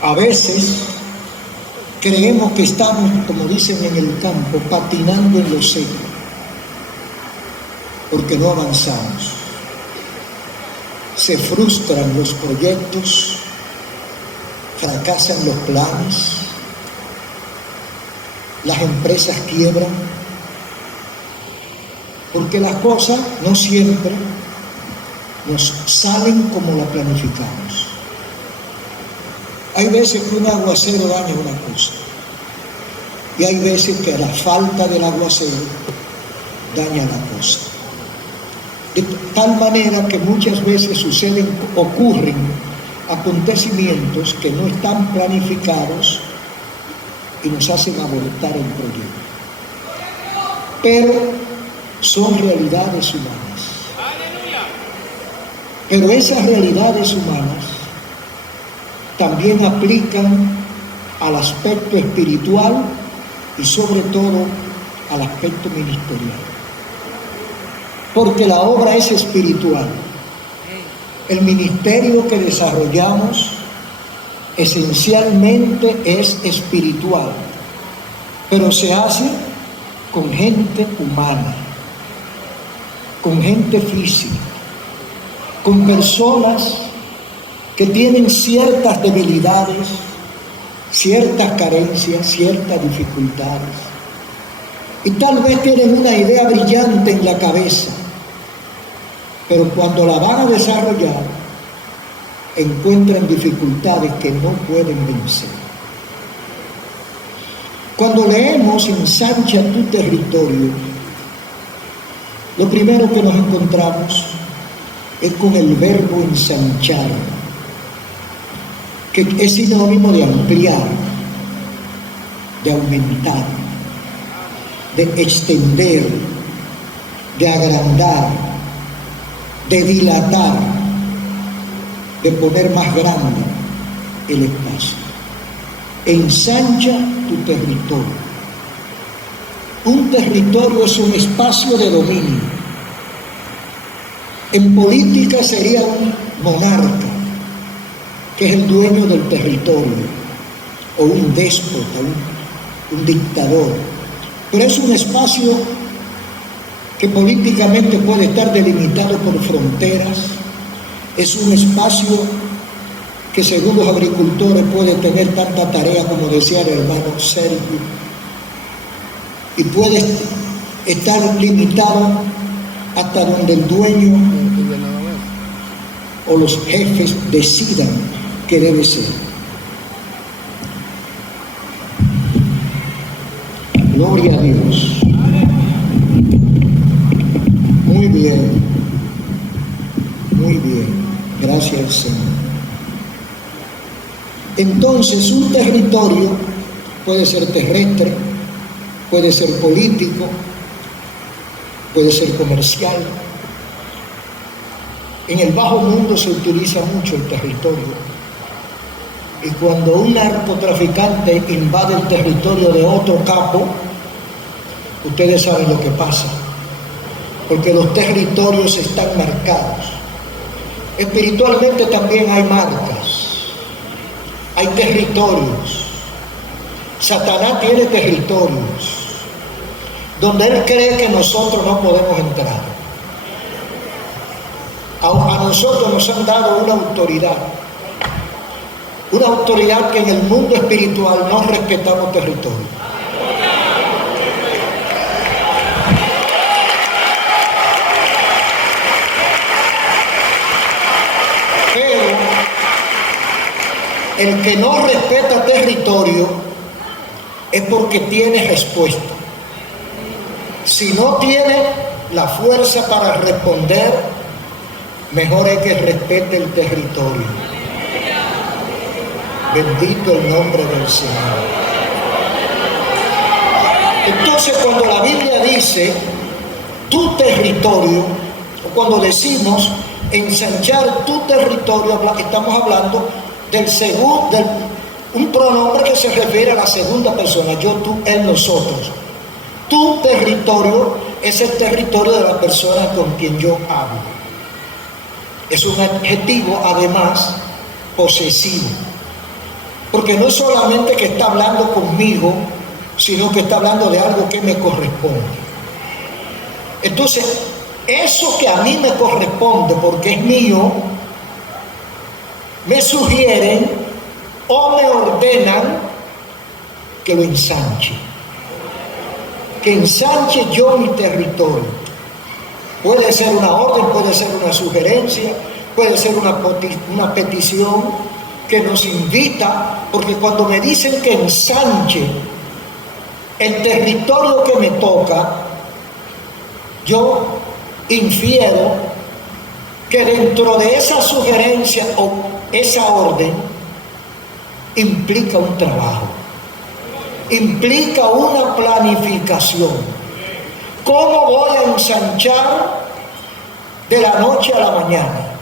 A veces creemos que estamos, como dicen en el campo, patinando en lo seco, porque no avanzamos. Se frustran los proyectos, fracasan los planes, las empresas quiebran, porque las cosas no siempre nos salen como la planificamos. Hay veces que un aguacero daña una cosa y hay veces que la falta del aguacero daña la cosa. De tal manera que muchas veces ocurren acontecimientos que no están planificados y nos hacen abortar el proyecto. Pero son realidades humanas. Pero esas realidades humanas también aplican al aspecto espiritual y sobre todo al aspecto ministerial. Porque la obra es espiritual. El ministerio que desarrollamos esencialmente es espiritual, pero se hace con gente humana, con gente física, con personas que tienen ciertas debilidades, ciertas carencias, ciertas dificultades. Y tal vez tienen una idea brillante en la cabeza, pero cuando la van a desarrollar, encuentran dificultades que no pueden vencer. Cuando leemos "ensancha tu territorio", lo primero que nos encontramos es con el verbo ensanchar, que es sinónimo de ampliar, de aumentar, de extender, de agrandar, de dilatar, de poner más grande el espacio. Ensancha tu territorio. Un territorio es un espacio de dominio. En política sería un monarca, que es el dueño del territorio, o un déspota, un dictador. Pero es un espacio que políticamente puede estar delimitado por fronteras, es un espacio que según los agricultores puede tener tanta tarea como decía el hermano Sergio, y puede estar limitado hasta donde el dueño o los jefes decidan que debe ser. Gloria a Dios. Muy bien, muy bien. Gracias al Señor. Entonces, un territorio puede ser terrestre, puede ser político, puede ser comercial. En el bajo mundo se utiliza mucho el territorio. Y cuando un narcotraficante invade el territorio de otro capo, ustedes saben lo que pasa, porque los territorios están marcados. Espiritualmente también hay marcas, hay territorios. Satanás tiene territorios donde él cree que nosotros no podemos entrar. A nosotros nos han dado una autoridad que en el mundo espiritual no respetamos territorio. Pero el que no respeta territorio es porque tiene respuesta. Si no tiene la fuerza para responder, mejor es que respete el territorio. Bendito el nombre del Señor. Entonces, cuando la Biblia dice tu territorio, o cuando decimos ensanchar tu territorio, estamos hablando del un pronombre que se refiere a la segunda persona, yo, tú, él, nosotros. Tu territorio es el territorio de la persona con quien yo hablo. Es un adjetivo además posesivo, porque no es solamente que está hablando conmigo, sino que está hablando de algo que me corresponde. Entonces, eso que a mí me corresponde porque es mío, me sugieren o me ordenan que lo ensanche, que ensanche yo mi territorio. Puede ser una orden, puede ser una sugerencia, puede ser una petición que nos invita, porque cuando me dicen que ensanche el territorio que me toca, yo infiero que dentro de esa sugerencia o esa orden implica un trabajo, implica una planificación. ¿Cómo voy a ensanchar de la noche a la mañana?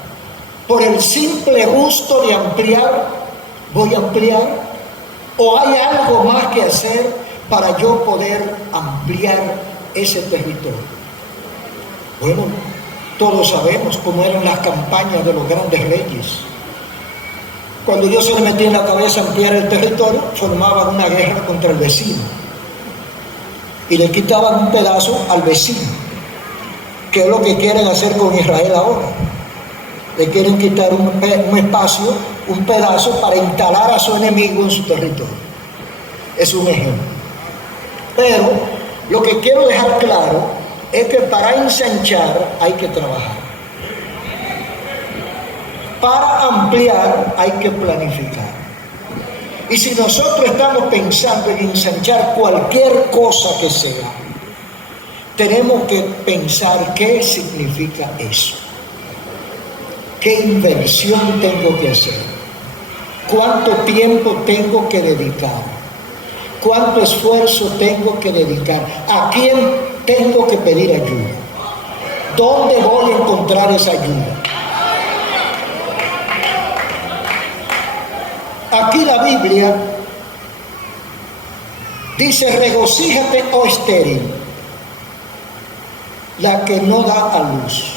¿Por el simple gusto de ampliar, voy a ampliar? ¿O hay algo más que hacer para yo poder ampliar ese territorio? Bueno, todos sabemos cómo eran las campañas de los grandes reyes. Cuando Dios se le metía en la cabeza ampliar el territorio, formaban una guerra contra el vecino y le quitaban un pedazo al vecino, que es lo que quieren hacer con Israel ahora. Le quieren quitar un espacio, un pedazo, para instalar a su enemigo en su territorio. Es un ejemplo. Pero lo que quiero dejar claro es que para ensanchar hay que trabajar. Para ampliar hay que planificar. Y si nosotros estamos pensando en ensanchar cualquier cosa que sea, tenemos que pensar qué significa eso. ¿Qué inversión tengo que hacer? ¿Cuánto tiempo tengo que dedicar? ¿Cuánto esfuerzo tengo que dedicar? ¿A quién tengo que pedir ayuda? ¿Dónde voy a encontrar esa ayuda? Aquí la Biblia dice: regocíjate, oh estéril, la que no da a luz.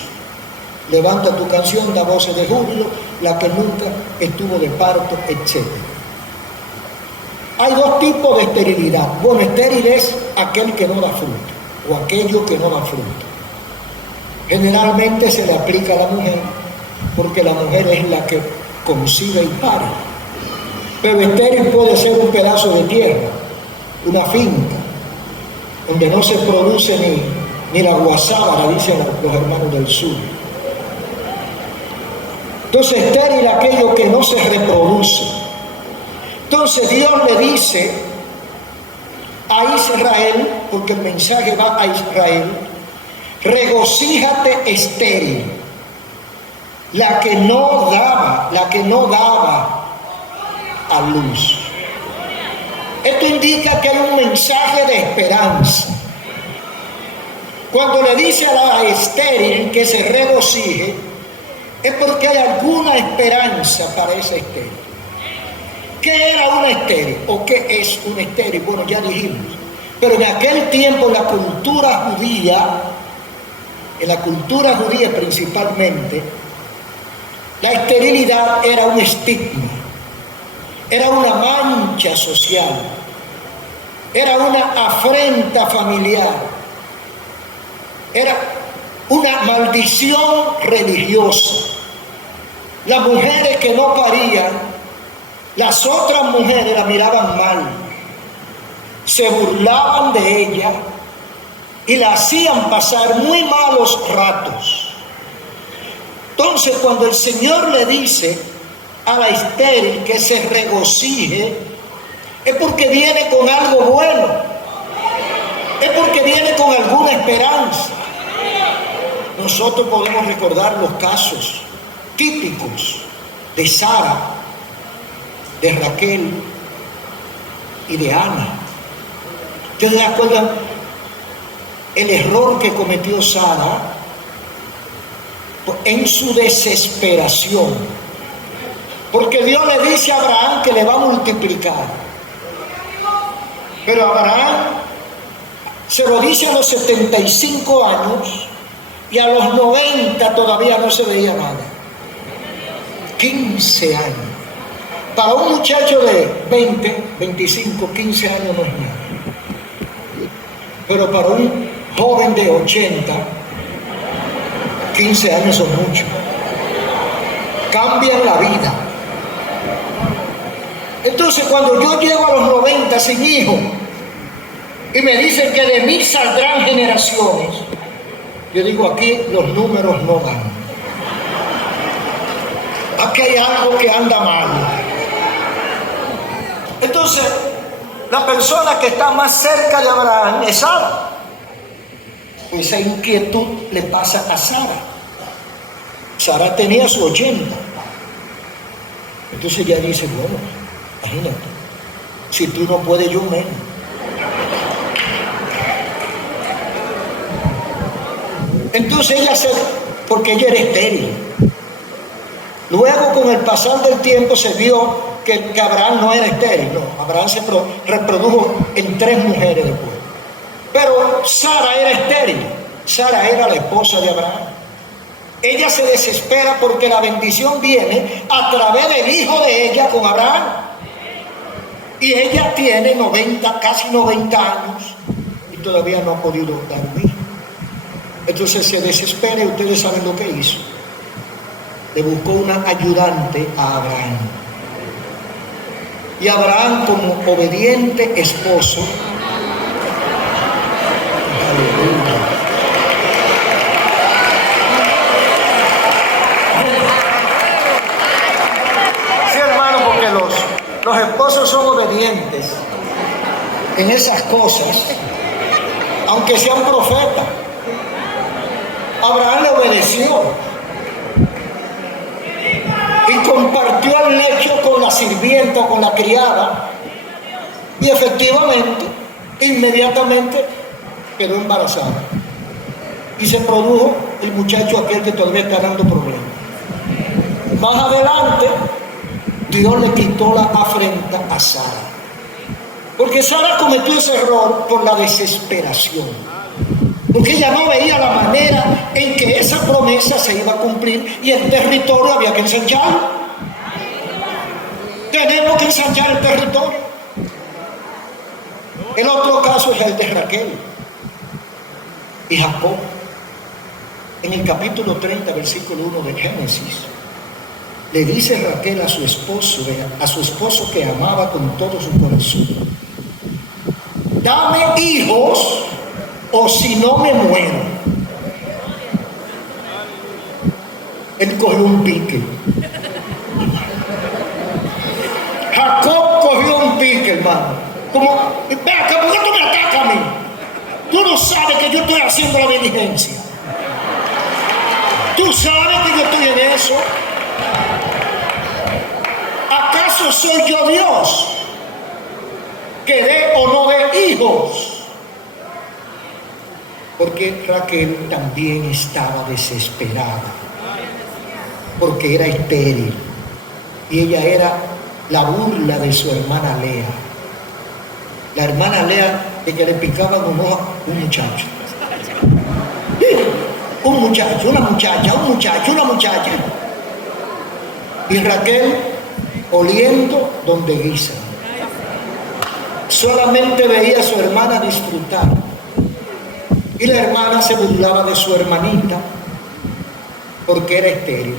Levanta tu canción, da voces de júbilo, la que nunca estuvo de parto, etc. Hay dos tipos de esterilidad. Bueno, estéril es aquel que no da fruto, o aquello que no da fruto. Generalmente se le aplica a la mujer, porque la mujer es la que concibe y pare. Pero estéril puede ser un pedazo de tierra, una finca, donde no se produce ni la guasábara, dicen los hermanos del sur. Entonces, estéril aquello que no se reproduce. Entonces Dios le dice a Israel, porque el mensaje va a Israel: regocíjate, estéril, la que no daba a luz. Esto indica que hay un mensaje de esperanza. Cuando le dice a la estéril que se regocije, es porque hay alguna esperanza para esa estéril. ¿Qué era una estéril? ¿O qué es una estéril? Bueno, ya dijimos. Pero en aquel tiempo, en la cultura judía principalmente, la esterilidad era un estigma, era una mancha social, era una afrenta familiar, era una maldición religiosa. Las mujeres que no parían, las otras mujeres la miraban mal, se burlaban de ella y la hacían pasar muy malos ratos. Entonces, cuando el Señor le dice a la estéril que se regocije, es porque viene con algo bueno, es porque viene con alguna esperanza. Nosotros podemos recordar los casos típicos de Sara, de Raquel y de Ana. ¿Ustedes recuerdan el error que cometió Sara en su desesperación? Porque Dios le dice a Abraham que le va a multiplicar. Pero Abraham se lo dice a los 75 años y a los 90 todavía no se veía nada. 15 años. Para un muchacho de 20, 25, 15 años no es nada. Pero para un joven de 80, 15 años son mucho. Cambian la vida. Entonces, cuando yo llego a los 90 sin hijo y me dicen que de mí saldrán generaciones, yo digo, aquí los números no dan. Aquí hay algo que anda mal. Entonces, la persona que está más cerca de Abraham es Sara. Esa inquietud le pasa a Sara. Sara tenía su 80. Entonces ella dice, bueno, imagínate, si tú no puedes, yo menos. Entonces ella porque ella era estéril. Luego, con el pasar del tiempo, se vio que Abraham no era estéril. No, Abraham se reprodujo en 3 mujeres después. Pero Sara era estéril. Sara era la esposa de Abraham. Ella se desespera porque la bendición viene a través del hijo de ella con Abraham. Y ella tiene 90, casi 90 años y todavía no ha podido dar un hijo. Entonces se desespera y ustedes saben lo que hizo. Le buscó una ayudante a Abraham. Y Abraham, como obediente esposo, sí, hermano, porque los esposos son obedientes en esas cosas, aunque sean profetas. Abraham le obedeció y compartió el lecho con la sirvienta, con la criada, y efectivamente, inmediatamente quedó embarazada y se produjo el muchacho aquel que todavía está dando problemas. Más adelante, Dios le quitó la afrenta a Sara, porque Sara cometió ese error por la desesperación, porque ella no veía la manera en que esa promesa se iba a cumplir y el territorio había que ensancharlo. Tenemos que ensanchar el territorio. El otro caso es el de Raquel y Jacob. En el capítulo 30, versículo 1 de Génesis, le dice Raquel a su esposo que amaba con todo su corazón: dame hijos o si no me muero. Él cogió un pique. Jacob cogió un pique, hermano. Como, ven acá, ¿por qué tú me atacas a mí? Tú no sabes que yo estoy haciendo la diligencia. Tú sabes que yo estoy en eso. ¿Acaso soy yo Dios que dé o no dé hijos? Porque Raquel también estaba desesperada, porque era estéril y ella era la burla de su hermana Lea. La hermana Lea, de que le picaban un ojo a un muchacho. Un muchacho, una muchacha, un muchacho, una muchacha. Y Raquel oliendo donde guisa. Solamente veía a su hermana disfrutar. Y la hermana se burlaba de su hermanita porque era estéril.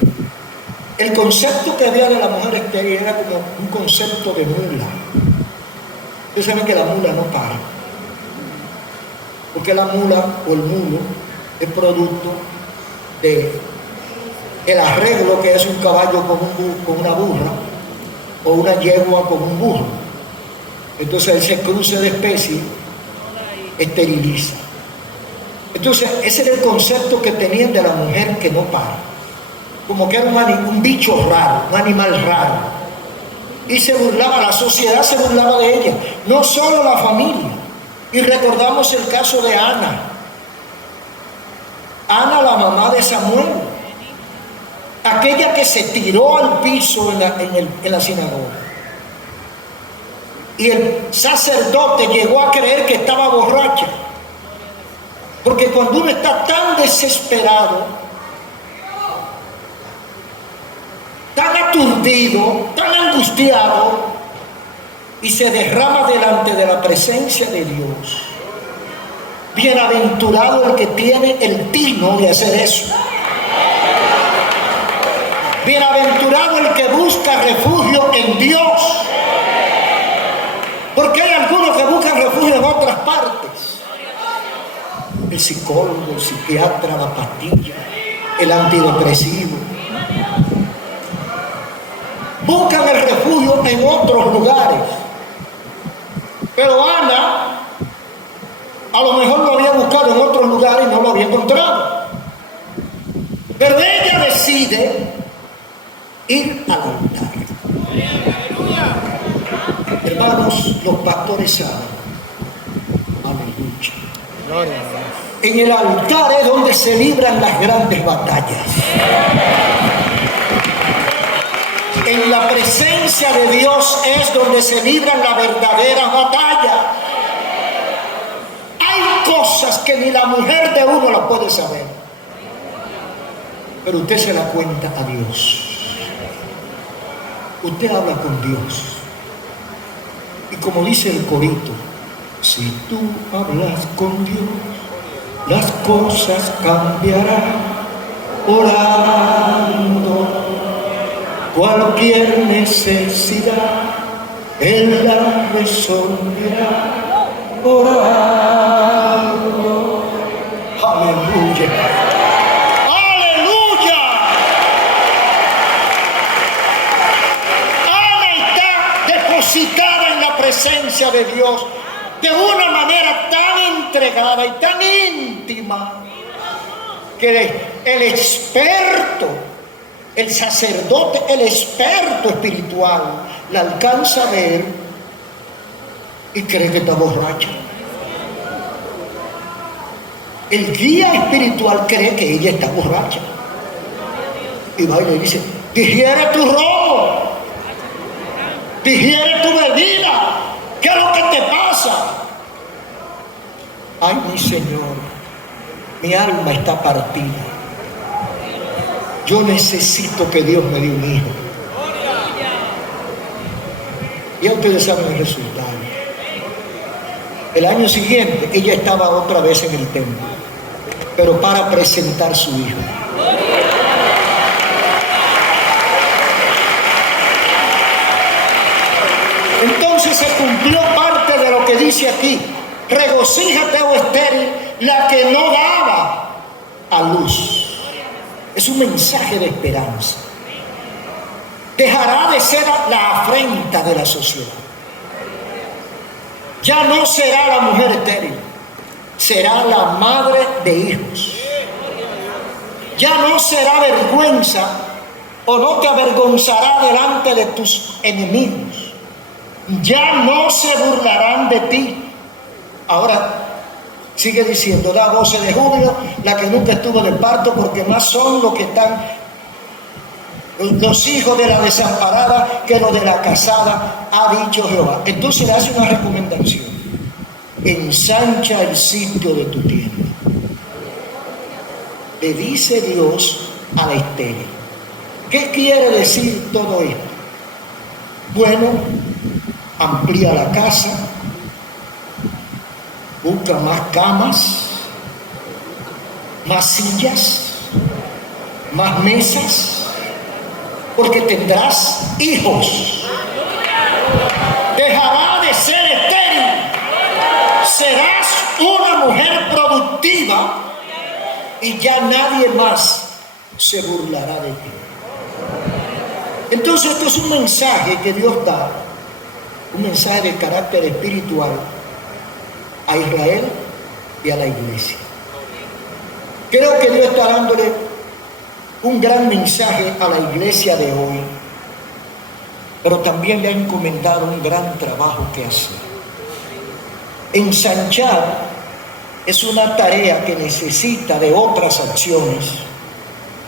El concepto que había de la mujer estéril era como un concepto de mula. Ustedes saben que la mula no para. Porque la mula o el mulo es producto del arreglo que es un caballo con una burra o una yegua con un burro. Entonces ese cruce de especies esteriliza. Entonces ese era el concepto que tenían de la mujer que no para, como que era un bicho raro, un animal raro, y se burlaba, la sociedad se burlaba de ella, no solo la familia. Y recordamos el caso de Ana, la mamá de Samuel, aquella que se tiró al piso en la sinagoga. Y el sacerdote llegó a creer que estaba borracha. Porque cuando uno está tan desesperado, tan aturdido, tan angustiado, y se derrama delante de la presencia de Dios. Bienaventurado el que tiene el tino de hacer eso. Bienaventurado el que busca refugio en Dios. Porque hay algunos que buscan refugio en otras partes. El psicólogo, el psiquiatra, la pastilla, el antidepresivo. Buscan el refugio en otros lugares. Pero Ana a lo mejor lo había buscado en otros lugares y no lo había encontrado. Pero ella decide ir al altar. Hermanos, los pastores saben. Aleluya. En el altar es donde se libran las grandes batallas. En la presencia de Dios es donde se libran las verdaderas batallas. Hay cosas que ni la mujer de uno las puede saber, pero usted se la cuenta a Dios. Usted habla con Dios. Y como dice el corito, si tú hablas con Dios, las cosas cambiarán. Orando, cualquier necesidad Él la resolverá. Orando. Aleluya. Aleluya. Ana está depositada en la presencia de Dios de una manera tan entregada y tan íntima que el experto, el sacerdote, el experto espiritual la alcanza a ver y cree que está borracha. El guía espiritual cree que ella está borracha y va y le dice: digiere tu robo, digiere tu bebida, ¿qué es lo que te pasa? Ay, mi Señor, mi alma está partida. Yo necesito que Dios me dé un hijo. Ya ustedes saben el resultado. El año siguiente ella estaba otra vez en el templo, pero para presentar su hijo. Entonces se cumplió parte de lo que dice aquí: regocíjate, oh estéril, la que no daba a luz. Es un mensaje de esperanza. Dejará de ser la afrenta de la sociedad. Ya no será la mujer estéril, será la madre de hijos. Ya no será vergüenza, o no te avergonzará delante de tus enemigos. Ya no se burlarán de ti. Ahora sigue diciendo: da voces de júbilo la que nunca estuvo de parto, porque más son los que están, los hijos de la desamparada, que los de la casada, ha dicho Jehová. Entonces le hace una recomendación: ensancha el sitio de tu tienda. Le dice Dios a la estéril. ¿Qué quiere decir todo esto? Bueno, amplía la casa, busca más camas, más sillas, más mesas, porque tendrás hijos. Dejará de ser estéril. Serás una mujer productiva y ya nadie más se burlará de ti. Entonces esto es un mensaje que Dios da, un mensaje de carácter espiritual a Israel y a la iglesia. Creo que Dios está dándole un gran mensaje a la iglesia de hoy, pero también le ha encomendado un gran trabajo que hacer. Ensanchar es una tarea que necesita de otras acciones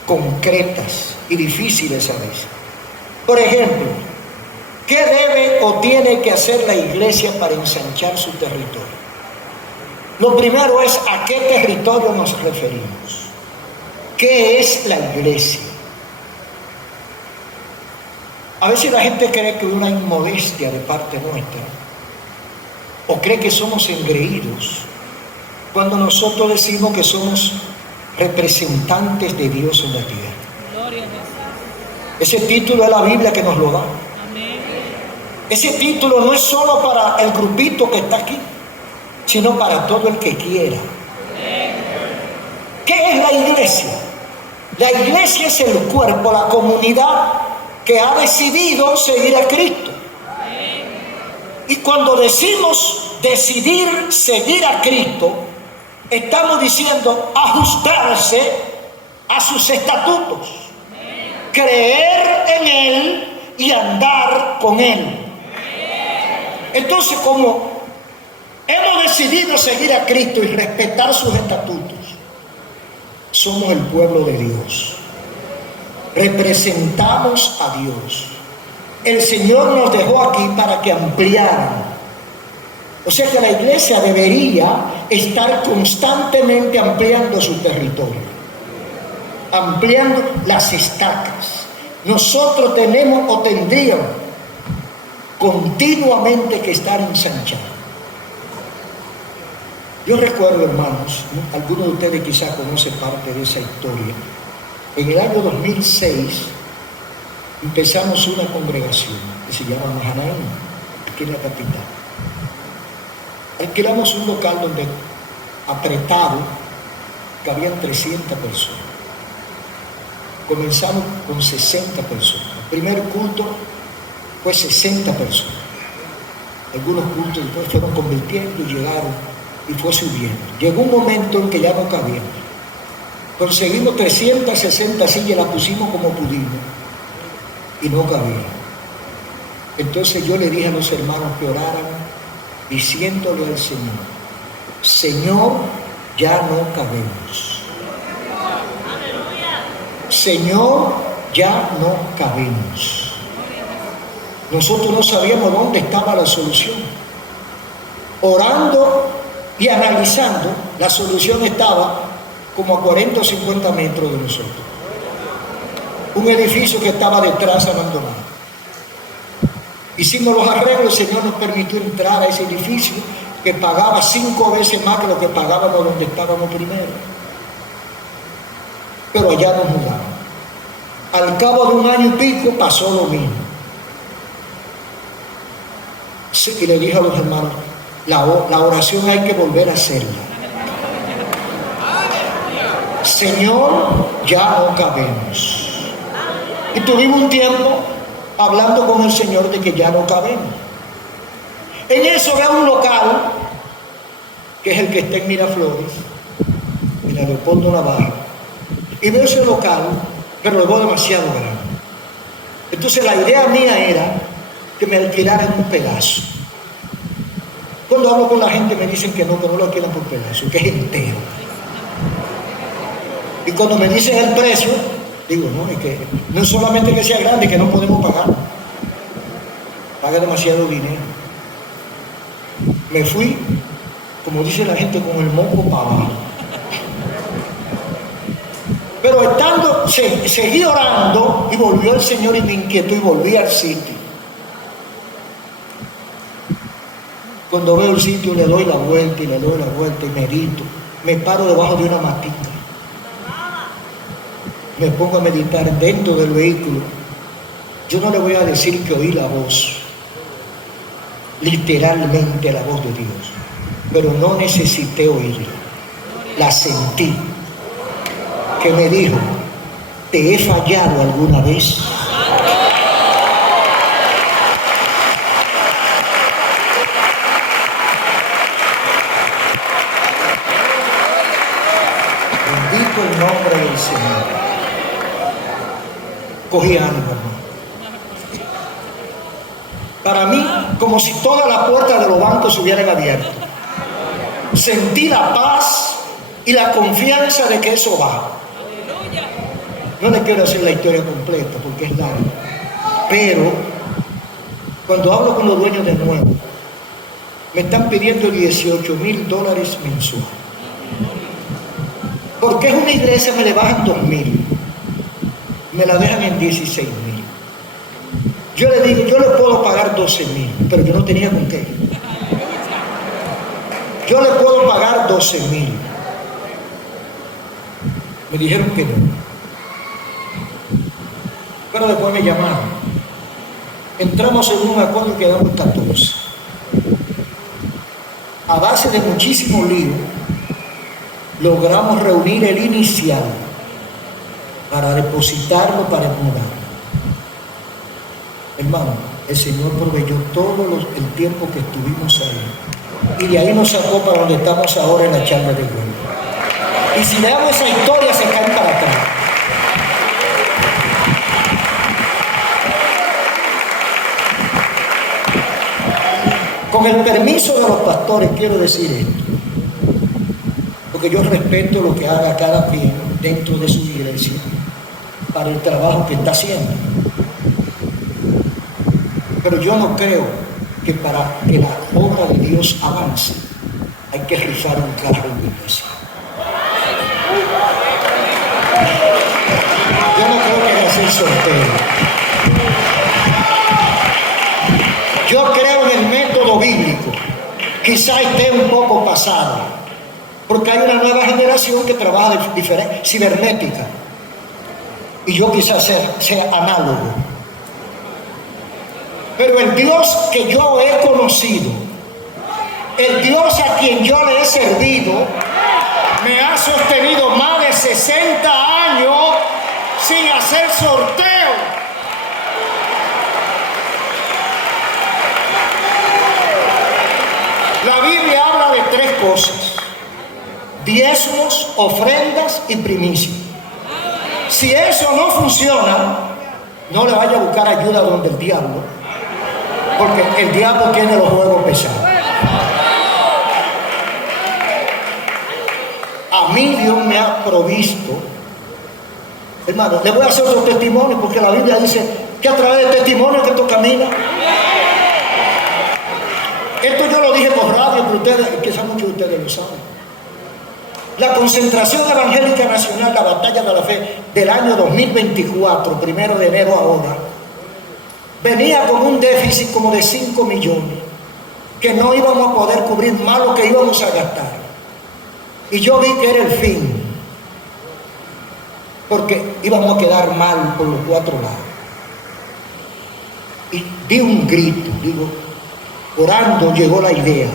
concretas y difíciles a veces. Por ejemplo, ¿qué debe o tiene que hacer la iglesia para ensanchar su territorio? Lo primero es: ¿a qué territorio nos referimos? ¿Qué es la iglesia? A veces la gente cree que una inmodestia de parte nuestra, o cree que somos engreídos, cuando nosotros decimos que somos representantes de Dios en la tierra. Gloria a Dios. Ese título es la Biblia que nos lo da. Amén. Ese título no es solo para el grupito que está aquí, sino para todo el que quiera. ¿Qué es la iglesia? La iglesia es el cuerpo, la comunidad que ha decidido seguir a Cristo. Y cuando decimos decidir seguir a Cristo, estamos diciendo ajustarse a sus estatutos, creer en Él y andar con Él. Entonces, como hemos decidido seguir a Cristo y respetar sus estatutos, somos el pueblo de Dios. Representamos a Dios. El Señor nos dejó aquí para que ampliaran. O sea que la iglesia debería estar constantemente ampliando su territorio, ampliando las estacas. Nosotros tenemos o tendríamos continuamente que estar ensanchados. Yo recuerdo, hermanos, ¿no? Algunos de ustedes quizás conocen parte de esa historia. En el año 2006 empezamos una congregación que se llama Mahanaim, aquí en la capital. Alquilamos un local donde apretado cabían 300 personas. Comenzamos con 60 personas. El primer culto fue 60 personas. Algunos cultos después fueron convirtiendo y llegaron y fue subiendo. Llegó un momento en que ya no cabíamos. Conseguimos 360 sillas, las pusimos como pudimos y no cabían. Entonces yo le dije a los hermanos que oraran diciéndole al Señor: Señor, ya no cabemos. Señor, ya no cabemos. Nosotros no sabíamos dónde estaba la solución. Orando y analizando, la solución estaba como a 40 o 50 metros de nosotros. Un edificio que estaba detrás abandonado. Hicimos los arreglos, el Señor nos permitió entrar a ese edificio que pagaba 5 veces más que lo que pagábamos donde estábamos primero. Pero allá nos mudamos. Al cabo de un año y pico pasó lo mismo. Sí, y le dije a los hermanos, la oración hay que volver a hacerla. Señor, ya no cabemos. Y tuvimos un tiempo hablando con el Señor de que ya no cabemos. En eso veo un local, que es el que está en Miraflores, en el aeropuerto Navarro, y veo ese local, pero lo veo demasiado grande. Entonces la idea mía era que me alquilaran un pedazo. Cuando hablo con la gente me dicen que no lo alquilan por pedazo, que es entero. Y cuando me dicen el precio, digo, no, es que no es solamente que sea grande, que no podemos pagar. Paga demasiado dinero. Me fui, como dice la gente, con el moco para abajo. Pero estando, seguí orando y volvió el Señor y me inquietó y volví al sitio. Cuando veo el sitio le doy la vuelta y le doy la vuelta y medito. Me paro debajo de una matita. Me pongo a meditar dentro del vehículo. Yo no le voy a decir que oí la voz, literalmente la voz de Dios, pero no necesité oírla. La sentí, que me dijo: ¿te he fallado alguna vez? Bendito el nombre del Señor. Cogí ánimo, hermano. Para mí, como si todas las puertas de los bancos se hubieran abierto. Sentí la paz y la confianza de que eso va. No le quiero hacer la historia completa porque es larga. Pero, cuando hablo con los dueños de nuevo, me están pidiendo $18,000 mensuales. Porque es una iglesia, me le bajan 2,000. Me la dejan en 16,000. Yo le digo, yo le puedo pagar 12,000, pero yo no tenía con qué. Yo le puedo pagar 12,000. Me dijeron que no. Pero después me llamaron. Entramos en un acuerdo y quedamos 14. A base de muchísimo lío, logramos reunir el inicial para depositarlo para el mudarlo. Hermano, el Señor proveyó todo el tiempo que estuvimos ahí. Y de ahí nos sacó para donde estamos ahora en la charla de Huelva. Y si leamos esa historia, se caen para atrás. Con el permiso de los pastores, quiero decir esto. Porque yo respeto lo que haga cada quien dentro de su iglesia para el trabajo que está haciendo. Pero yo no creo que para que la obra de Dios avance hay que rifar un carro en la iglesia. Yo no creo que haya sido sorteo. Yo creo en el método bíblico. Quizá esté un poco pasado, porque hay una nueva generación que trabaja de diferente, cibernética. Y yo quizás sea análogo. Pero el Dios que yo he conocido, el Dios a quien yo le he servido, me ha sostenido más de 60 años sin hacer sorteo. La Biblia habla de 3 cosas: diezmos, ofrendas y primicias. Si eso no funciona, no le vaya a buscar ayuda donde el diablo, porque el diablo tiene los juegos pesados. A mí Dios me ha provisto. Hermano, le voy a hacer otro testimonio, porque la Biblia dice que a través del testimonio que tú caminas. Esto yo lo dije por radio, pero ustedes, quizás muchos de ustedes lo saben. La Concentración Evangélica Nacional, la Batalla de la Fe del año 2024, 1 de enero ahora, venía con un déficit como de 5 millones, que no íbamos a poder cubrir más lo que íbamos a gastar. Y yo vi que era el fin, porque íbamos a quedar mal por los 4 lados. Y di un grito, digo, orando llegó la idea: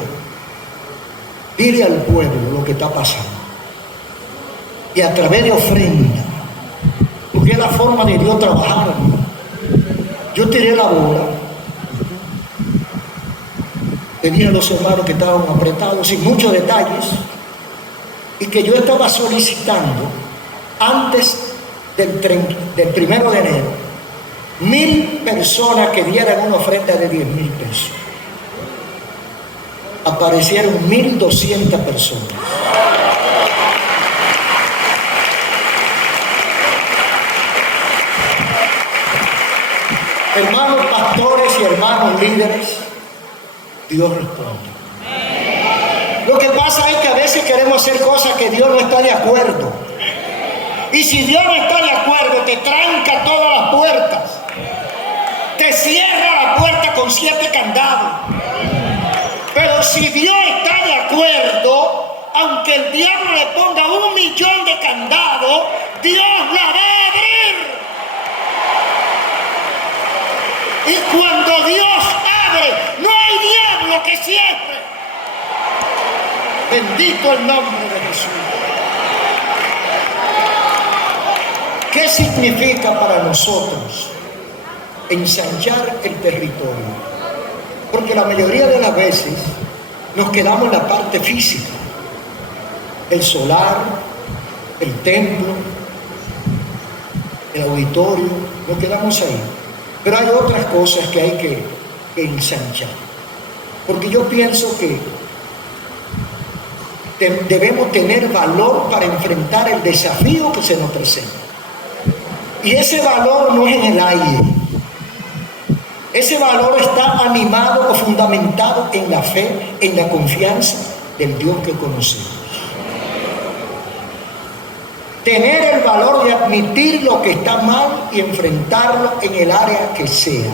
dile al pueblo lo que está pasando. Y a través de ofrenda, porque es la forma de Dios trabajar. Yo tiré la bola, le dije a los hermanos que estaban apretados, sin muchos detalles, y que yo estaba solicitando antes del 1 de enero 1,000 personas que dieran una ofrenda de 10,000 pesos. Aparecieron 1,200 personas. Hermanos pastores y hermanos líderes, Dios responde. Lo que pasa es que a veces queremos hacer cosas que Dios no está de acuerdo. Y si Dios no está de acuerdo, te tranca todas las puertas. Te cierra la puerta con 7 candados. Pero si Dios está de acuerdo, aunque el diablo le ponga 1,000,000 de candados, Dios la va a abrir. Y cuando Dios abre, no hay diablo que cierre. Bendito el nombre de Jesús. ¿Qué significa para nosotros ensanchar el territorio? Porque la mayoría de las veces nos quedamos en la parte física, el solar, el templo, el auditorio, nos quedamos ahí. Pero hay otras cosas que hay que ensanchar. Porque yo pienso que debemos tener valor para enfrentar el desafío que se nos presenta. Y ese valor no es en el aire. Ese valor está animado o fundamentado en la fe, en la confianza del Dios que conocemos. Tener el valor de admitir lo que está mal y enfrentarlo en el área que sea.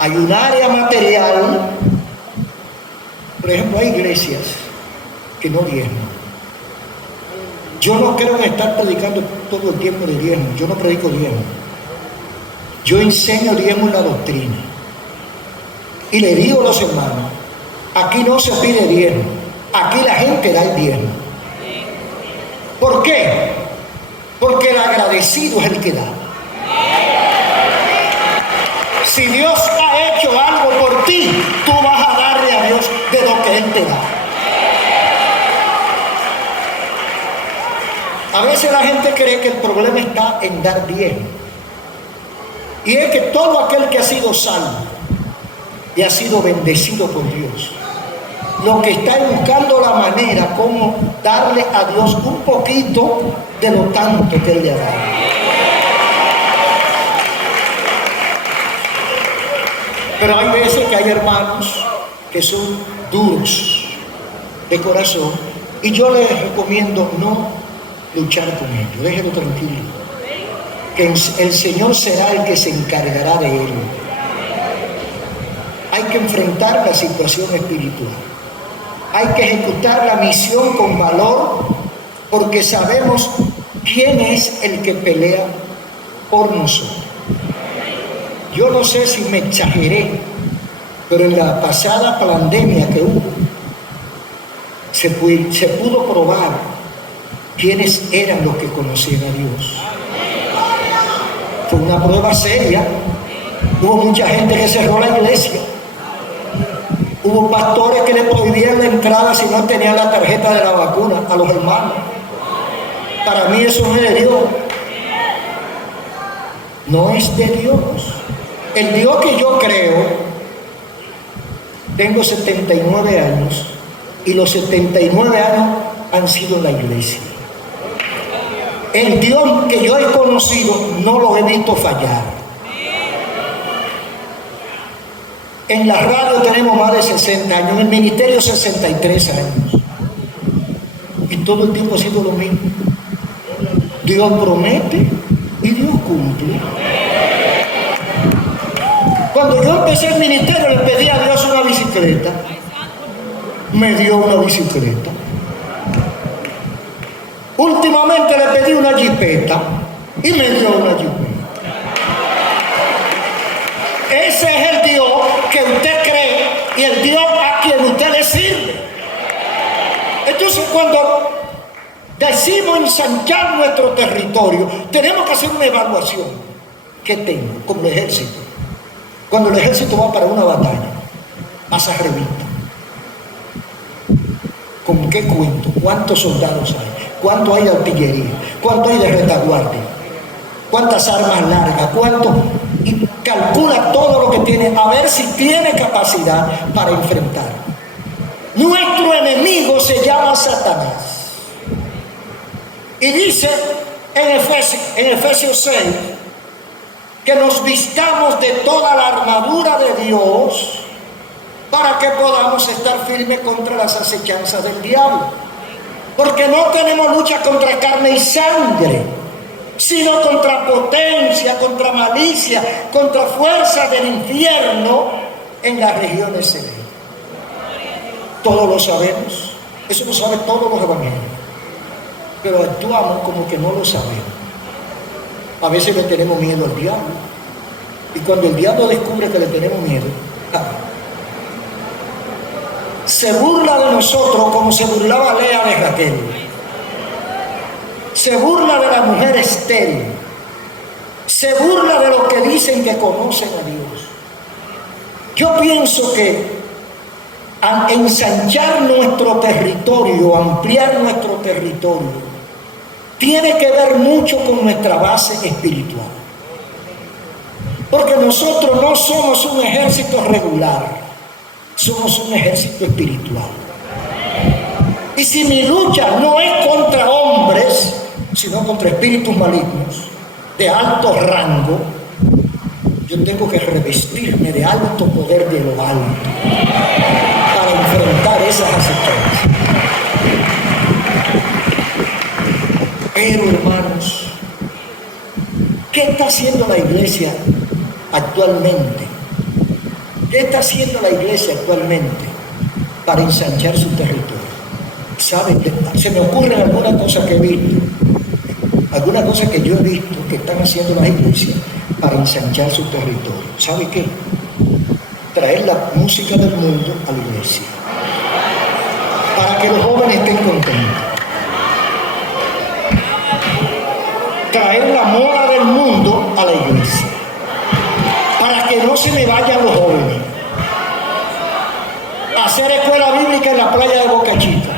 Hay un área material. Por ejemplo, hay iglesias que no diezman. Yo no creo en estar predicando todo el tiempo de diezmo. Yo no predico diezmo. Yo enseño diezmo en la doctrina. Y le digo a los hermanos, aquí no se pide diezmo. Aquí la gente da el diezmo. ¿Por qué? Porque el agradecido es el que da. Si Dios ha hecho algo por ti, tú vas a darle a Dios de lo que Él te da. A veces la gente cree que el problema está en dar diezmo. Y es que todo aquel que ha sido salvo y ha sido bendecido por Dios, lo que está es buscando la manera como darle a Dios un poquito de lo tanto que Él le ha dado. Pero hay veces que hay hermanos que son duros de corazón y yo les recomiendo no luchar con ellos, déjenlo tranquilo, que el Señor será el que se encargará de él. Hay que enfrentar la situación espiritual, hay que ejecutar la misión con valor, porque sabemos quién es el que pelea por nosotros. Yo no sé si me exageré, pero en la pasada pandemia que hubo, se pudo probar quiénes eran los que conocían a Dios. Fue una prueba seria. Hubo mucha gente que cerró la iglesia. Hubo pastores que le prohibían la entrada si no tenían la tarjeta de la vacuna a los hermanos. Para mí eso no es de Dios. No es de Dios. El Dios que yo creo, tengo 79 años y los 79 años han sido en la iglesia. El Dios que yo he conocido no lo he visto fallar. En la radio tenemos más de 60 años, en el ministerio 63 años. Y todo el tiempo ha sido lo mismo. Dios promete y Dios cumple. Cuando yo empecé el ministerio le pedí a Dios una bicicleta. Me dio una bicicleta. Últimamente le pedí una jipeta y me dio una jipeta. Ese es el Dios que usted cree y el Dios a quien usted le sirve. Entonces, cuando decimos ensanchar nuestro territorio, tenemos que hacer una evaluación. ¿Qué tengo? Como el ejército. Cuando el ejército va para una batalla, pasa revista. ¿Con qué cuento? ¿Cuántos soldados hay? ¿Cuánto hay de artillería? ¿Cuánto hay de retaguardia? ¿Cuántas armas largas? ¿Cuánto? Y calcula todo lo que tiene, a ver si tiene capacidad para enfrentar. Nuestro enemigo se llama Satanás. Y dice en Efesios 6 que nos vistamos de toda la armadura de Dios para que podamos estar firmes contra las acechanzas del diablo. Porque no tenemos lucha contra carne y sangre, sino contra potencia, contra malicia, contra fuerzas del infierno en las regiones celestes. Todos lo sabemos, eso lo saben todos los evangelios, pero actuamos como que no lo sabemos. A veces le tenemos miedo al diablo, y cuando el diablo descubre que le tenemos miedo, se burla de nosotros como se burlaba Lea de Raquel. Se burla de la mujer estéril. Se burla de los que dicen que conocen a Dios. Yo pienso que al ensanchar nuestro territorio, ampliar nuestro territorio, tiene que ver mucho con nuestra base espiritual. Porque nosotros no somos un ejército regular. Somos un ejército espiritual. Y si mi lucha no es contra hombres, sino contra espíritus malignos de alto rango, yo tengo que revestirme de alto poder de lo alto para enfrentar esas acechanzas. Pero hermanos, ¿qué está haciendo la iglesia actualmente ¿Qué está haciendo la iglesia actualmente para ensanchar su territorio? ¿Saben? Se me ocurre alguna cosa que he visto, alguna cosa que yo he visto que están haciendo las iglesias para ensanchar su territorio. ¿Sabe qué? Traer la música del mundo a la iglesia, para que los jóvenes estén contentos. Traer la moda del mundo a la iglesia, para que no se me vayan los jóvenes. Hacer escuela bíblica en la playa de Boca Chica.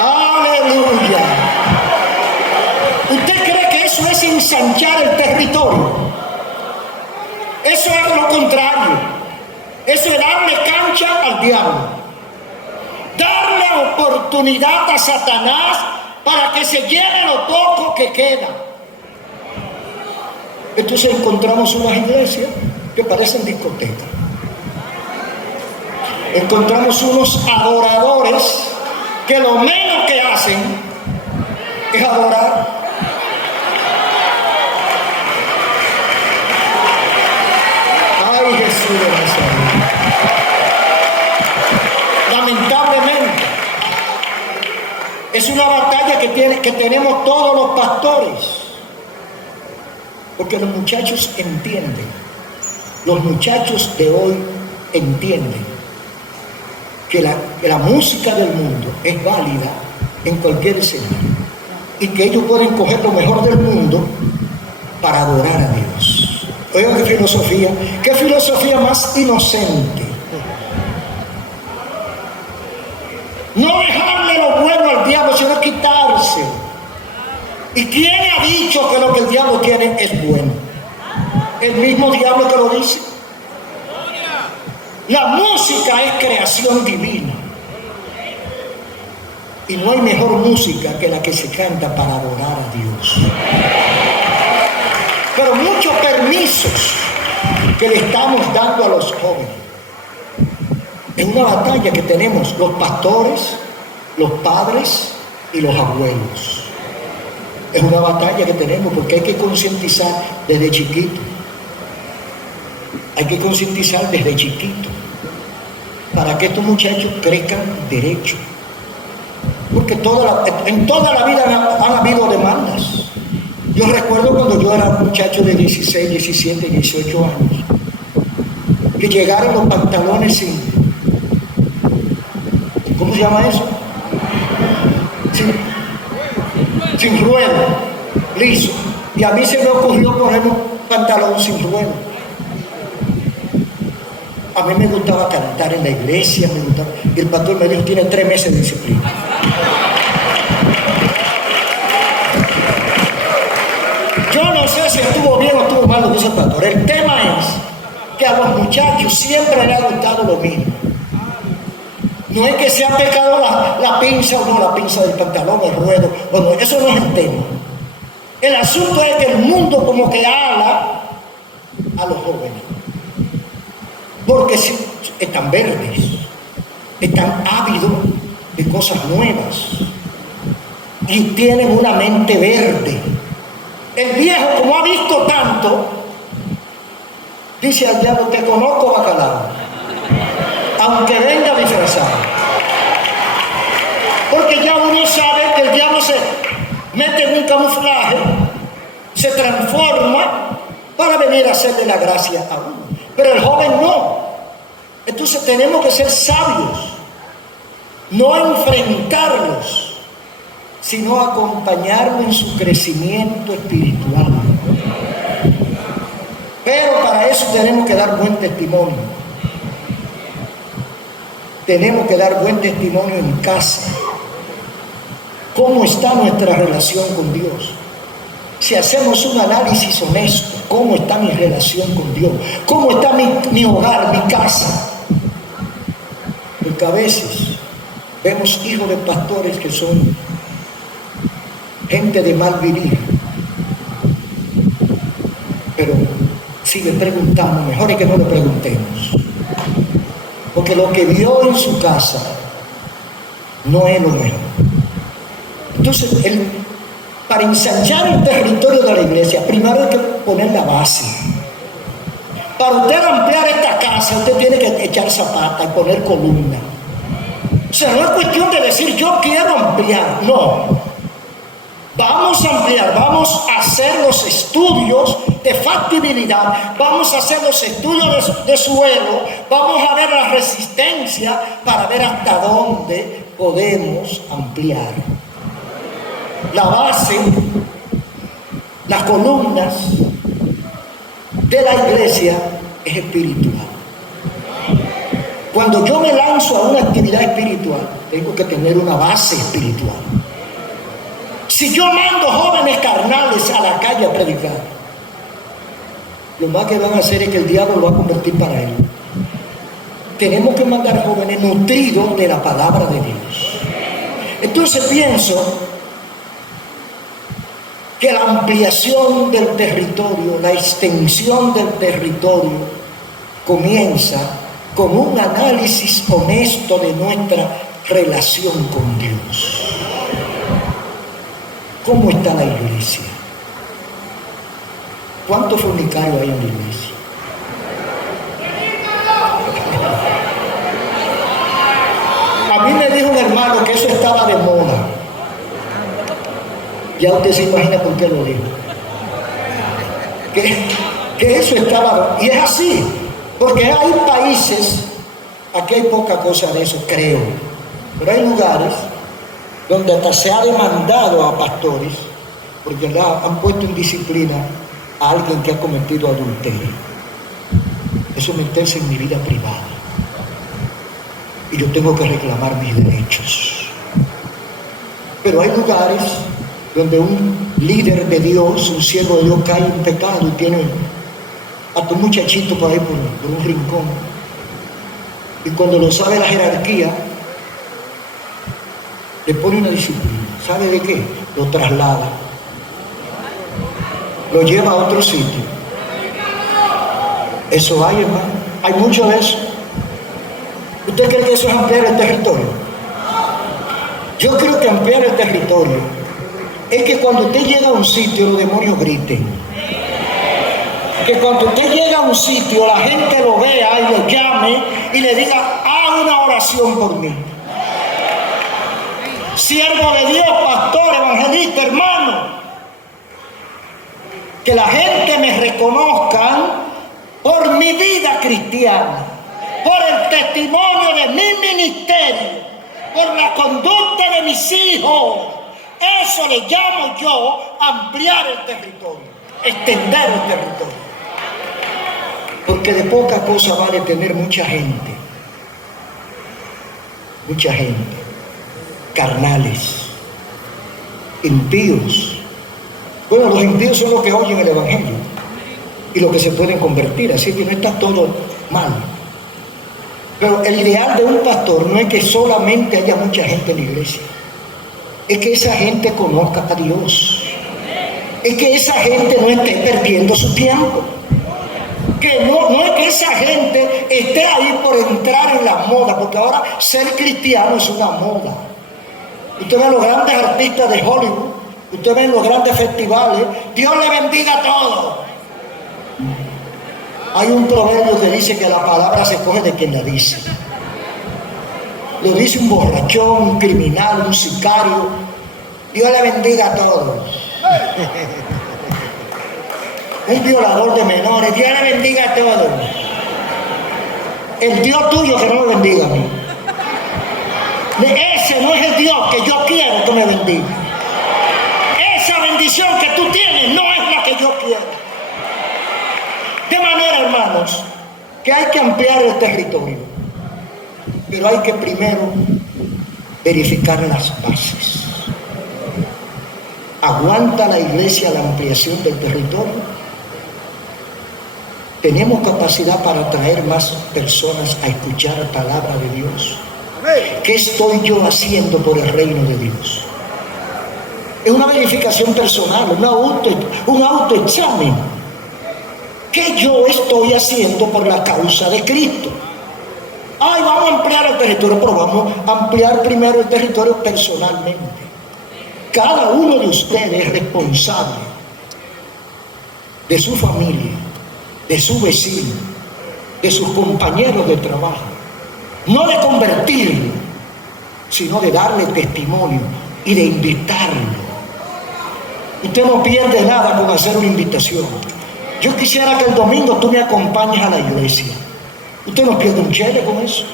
Aleluya. ¿Usted cree que eso es ensanchar el territorio? Eso es lo contrario. Eso es darle cancha al diablo. Darle oportunidad a Satanás para que se llene lo poco que queda. Entonces encontramos unas iglesias que parecen discotecas. Encontramos unos adoradores que lo menos que hacen es adorar. Ay, Jesús de Nazaret. Lamentablemente, es una batalla que tenemos todos los pastores, porque los muchachos entienden, los muchachos de hoy entienden que la música del mundo es válida en cualquier escenario y que ellos pueden coger lo mejor del mundo para adorar a Dios. Oigan qué filosofía más inocente. No dejarle lo bueno al diablo, sino quitarse. ¿Y quién ha dicho que lo que el diablo tiene es bueno? El mismo diablo que lo dice. La música es creación divina. Y no hay mejor música que la que se canta para adorar a Dios. Pero muchos permisos que le estamos dando a los jóvenes. Es una batalla que tenemos los pastores, los padres y los abuelos. Es una batalla que tenemos porque hay que concientizar desde chiquito. Hay que concientizar desde chiquito para que estos muchachos crezcan derecho. Porque en toda la vida han habido demandas. Yo recuerdo cuando yo era un muchacho de 16, 17, 18 años, que llegaron los pantalones ¿cómo se llama eso? Sin ruedo, liso. Y a mí se me ocurrió poner un pantalón sin ruedo. A mí me gustaba cantar en la iglesia, y el pastor me dijo, tiene 3 meses de disciplina. Yo no sé si estuvo bien o estuvo mal lo que hizo el pastor. El tema es que a los muchachos siempre les ha gustado lo mismo. No es que se ha pecado la pinza o no, la pinza del pantalón, el ruedo, o no, eso no es el tema. El asunto es que el mundo como que ala a los jóvenes. Porque están verdes, están ávidos de cosas nuevas y tienen una mente verde. El viejo, como ha visto tanto, dice al diablo, te conozco, bacalao, aunque venga disfrazado. Porque ya uno sabe que el diablo se mete en un camuflaje, se transforma para venir a hacerle la gracia a uno. Pero el joven no. Entonces tenemos que ser sabios, no enfrentarlos, sino acompañarlos en su crecimiento espiritual. Pero para eso tenemos que dar buen testimonio. Tenemos que dar buen testimonio en casa. ¿Cómo está nuestra relación con Dios? Si hacemos un análisis honesto, ¿cómo está mi relación con Dios? ¿Cómo está mi hogar, mi casa? Porque a veces vemos hijos de pastores que son gente de mal vivir. Pero si le preguntamos, mejor es que no le preguntemos. Porque lo que vio en su casa no es lo mejor. Entonces, para ensanchar el territorio de la iglesia, primero hay que poner la base. Para usted ampliar esta casa, usted tiene que echar zapata y poner columna. O sea, no es cuestión de decir yo quiero ampliar, no. Vamos a ampliar, vamos a hacer los estudios de factibilidad, vamos a hacer los estudios de suelo, vamos a ver la resistencia para ver hasta dónde podemos ampliar. La base, las columnas de la iglesia es espiritual. Cuando yo me lanzo a una actividad espiritual, tengo que tener una base espiritual. Si yo mando jóvenes carnales a la calle a predicar, lo más que van a hacer es que el diablo lo va a convertir para él. Tenemos que mandar jóvenes nutridos de la palabra de Dios. Entonces pienso que la ampliación del territorio, la extensión del territorio, comienza con un análisis honesto de nuestra relación con Dios. ¿Cómo está la iglesia? ¿Cuántos fornicarios hay en la iglesia? A mí me dijo un hermano que eso estaba de moda. Ya usted se imagina por qué lo dijo. Que eso estaba... Y es así, porque hay países, aquí hay poca cosa de eso, creo, pero hay lugares donde hasta se ha demandado a pastores porque han puesto en disciplina a alguien que ha cometido adulterio. Eso es meterse en mi vida privada y yo tengo que reclamar mis derechos. Pero hay lugares donde un líder de Dios, un siervo de Dios, cae en pecado y tiene a tu muchachito por ahí por un rincón, y cuando lo sabe la jerarquía le pone una disciplina. ¿Sabe de qué? Lo traslada, lo lleva a otro sitio. Eso hay, hermano, hay mucho de eso. ¿Usted cree que eso es ampliar el territorio? Yo creo que ampliar el territorio es que cuando usted llega a un sitio los demonios griten. Que cuando usted llega a un sitio la gente lo vea y lo llame y le diga, haz una oración por mí. Siervo de Dios, pastor, evangelista, hermano. Que la gente me reconozca por mi vida cristiana, por el testimonio de mi ministerio, por la conducta de mis hijos. Eso le llamo yo ampliar el territorio, extender el territorio. Porque de poca cosa vale tener mucha gente, carnales, impíos. Bueno, los impíos son los que oyen el evangelio y los que se pueden convertir, así que no está todo mal. Pero el ideal de un pastor no es que solamente haya mucha gente en la iglesia, es que esa gente conozca a Dios, es que esa gente no esté perdiendo su tiempo, que no es que esa gente esté ahí por entrar en la moda, porque ahora ser cristiano es una moda. Usted ve los grandes artistas de Hollywood, usted ve los grandes festivales, Dios le bendiga a todos. Hay un proverbio que dice que la palabra se coge de quien la dice. Lo dice un borrachón, un criminal, un sicario. Dios le bendiga a todos. Un violador de menores, Dios le bendiga a todos. El Dios tuyo que no me bendiga a mí. Ese no es el Dios que yo quiero que me bendiga. Esa bendición que tú tienes no es la que yo quiero. De manera, hermanos, que hay que ampliar el territorio, pero hay que primero verificar las bases. ¿Aguanta la iglesia la ampliación del territorio? ¿Tenemos capacidad para atraer más personas a escuchar la palabra de Dios? ¿Qué estoy yo haciendo por el reino de Dios? Es una verificación personal, un autoexamen. ¿Qué yo estoy haciendo por la causa de Cristo? Ay, vamos a ampliar el territorio, pero vamos a ampliar primero el territorio personalmente. Cada uno de ustedes es responsable de su familia, de su vecino, de sus compañeros de trabajo. No de convertirlo, sino de darle testimonio y de invitarlo. Usted no pierde nada con hacer una invitación. Yo quisiera que el domingo tú me acompañes a la iglesia. Usted no pierde un chele con eso.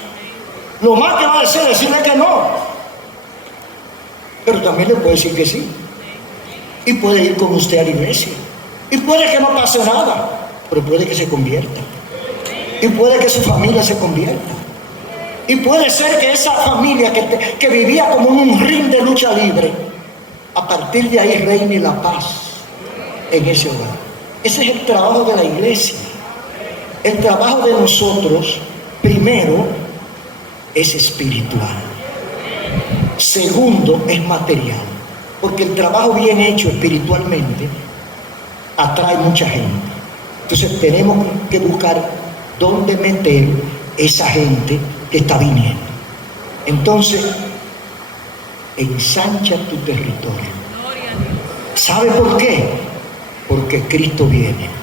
Lo más que va a hacer es decirle que no. Pero también le puede decir que sí. Y puede ir con usted a la iglesia. Y puede que no pase nada, pero puede que se convierta. Y puede que su familia se convierta. Y puede ser que esa familia que vivía como en un ring de lucha libre, a partir de ahí reine la paz en ese hogar. Ese es el trabajo de la iglesia. El trabajo de nosotros, primero, es espiritual. Segundo, es material. Porque el trabajo bien hecho espiritualmente atrae mucha gente. Entonces tenemos que buscar dónde meter esa gente que está viniendo. Entonces, ensancha tu territorio. ¿Sabe por qué? Porque Cristo viene.